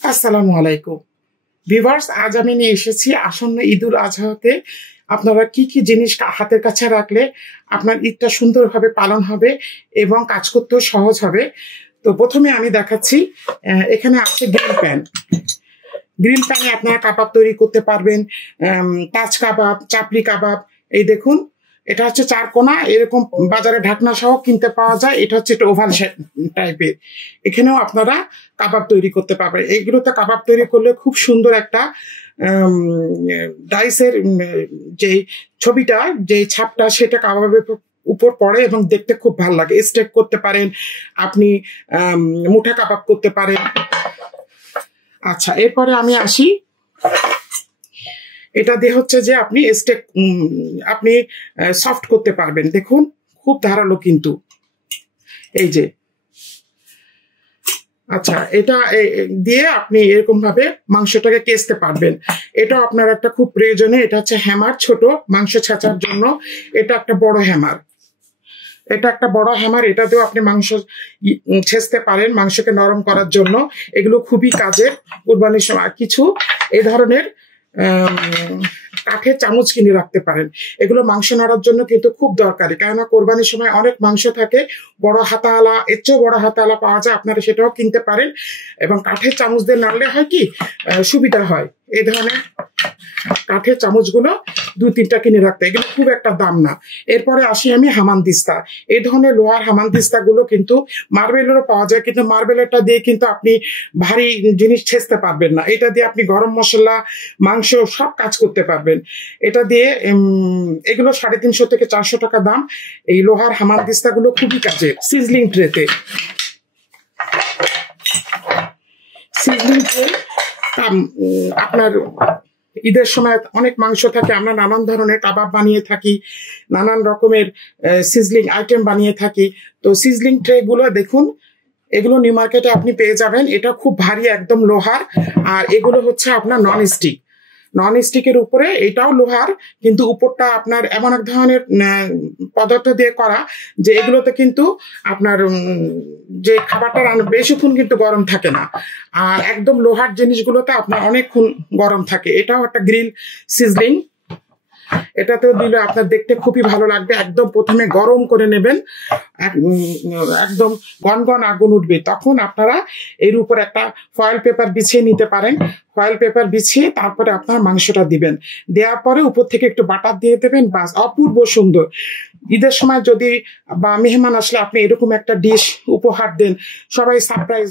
আসসালামু আলাইকুম ভিউয়ার্স, আজ আমি নিয়ে এসেছি আসন্ন ঈদুল আজহাতে আপনারা কি কি জিনিস হাতের কাছে রাখলে আপনার ঈদটা সুন্দরভাবে পালন হবে এবং কাজ করতেও সহজ হবে। তো প্রথমে আমি দেখাচ্ছি, এখানে আছে গ্রিল প্যান। গ্রিল প্যানে আপনারা কাবাব তৈরি করতে পারবেন, তাজ কাবাব, চাপলি কাবাব। এই দেখুন, এটা হচ্ছে চারকোনা, এরকম বাজারে ঢাকনা সহ কিনতে পাওয়া যায়। এটা হচ্ছে একটা ওভাল টাইপের। এখানেও আপনারা কাবাব তৈরি করতে পারবেন। এইগুলোতে কাবাব তৈরি করলে খুব সুন্দর একটা ডাইসের যে ছবিটা, যে ছাপটা, সেটা কাবাবের উপর পড়ে এবং দেখতে খুব ভালো লাগে। স্টেক করতে পারেন আপনি, মুঠা কাবাব করতে পারেন। আচ্ছা, এরপরে আমি আসি, এটা দিয়ে হচ্ছে যে আপনি স্টেক আপনি সফট করতে পারবেন। দেখুন, খুব ধারালো কিন্তু, এই যে। আচ্ছা, এটা দিয়ে আপনি এরকম ভাবে মাংসটাকে কেচতে পারবেন। এটাও আপনার একটা খুব প্রয়োজনীয়। এটা হচ্ছে হ্যামার, ছোট মাংস ছেঁচার জন্য। এটা একটা বড় হ্যামার, এটাতেও আপনি মাংস ছেঁচতে পারেন মাংসকে নরম করার জন্য। এগুলো খুবই কাজের। কুরবানির সময় কিছু এই ধরনের কাঠের চামচ কিনে রাখতে পারেন। এগুলো মাংস নাড়ার জন্য কিন্তু খুব দরকারি, কেননা কোরবানির সময় অনেক মাংস থাকে। বড় হাতাওয়ালা, এর চেয়েও বড় হাতাওয়ালা পাওয়া যায়, আপনারা সেটাও কিনতে পারেন। এবং কাঠের চামচ দিয়ে নাড়লে হয় কি সুবিধা হয়। এই ধরনের কাঠের চামচগুলো 2-3টা কিনে রাখতে, এগুলো খুব একটা দাম না। এরপরে আসি আমি হামানদিস্তা। এই ধরনের লোহার হামানদিস্তা গুলো কিন্তু মার্বেলেরও পাওয়া যায়, কিন্তু মার্বেলেরটা দিয়ে কিন্তু আপনি ভারী জিনিস ছেঁচতে পারবেন না। এটা দিয়ে আপনি গরম মশলা, মাংস সব কাজ করতে পারবেন। এটা দিয়ে এগুলো 350 থেকে 400 টাকা দাম। এই লোহার হামানদিস্তা গুলো খুবই কাজের। সিজলিং ট্রেতে, আপনার ঈদের সময় অনেক মাংস থাকে, আমরা নানান ধরনের কাবাব বানিয়ে থাকি, নানান রকমের সিজলিং আইটেম বানিয়ে থাকি। তো সিজলিং ট্রে গুলো দেখুন, এগুলো নিউ মার্কেটে আপনি পেয়ে যাবেন। এটা খুব ভারী, একদম লোহার। আর এগুলো হচ্ছে আপনার নন স্টিকের উপরে, এটাও লোহার, কিন্তু উপরটা আপনার এমন এক ধরনের পদার্থ দিয়ে করা যে এগুলোতে কিন্তু আপনার যে খাবারটা বেশিক্ষণ কিন্তু গরম থাকে না। আর একদম লোহার জিনিসগুলোতে আপনার অনেকক্ষণ গরম থাকে। এটাও একটা গ্রিল সিজলিং। এটাতেও দিলে আপনার দেখতে খুবই ভালো লাগবে। একদম প্রথমে গরম করে নেবেন, একদম গনগন আগুন উঠবে, তখন আপনারা এর উপর একটা ফয়েল পেপার বিছিয়ে নিতে পারেন। ফয়েল পেপার বিছিয়ে তারপরে আপনার মাংসটা দিবেন। দেওয়ার পরে উপর থেকে একটু বাটার দিয়ে দেবেন, বাস, অপূর্ব সুন্দর। ঈদের সময় যদি বা মেহমান আসলে আপনি এরকম একটা ডিশ উপহার দেন, সবাই সারপ্রাইজ।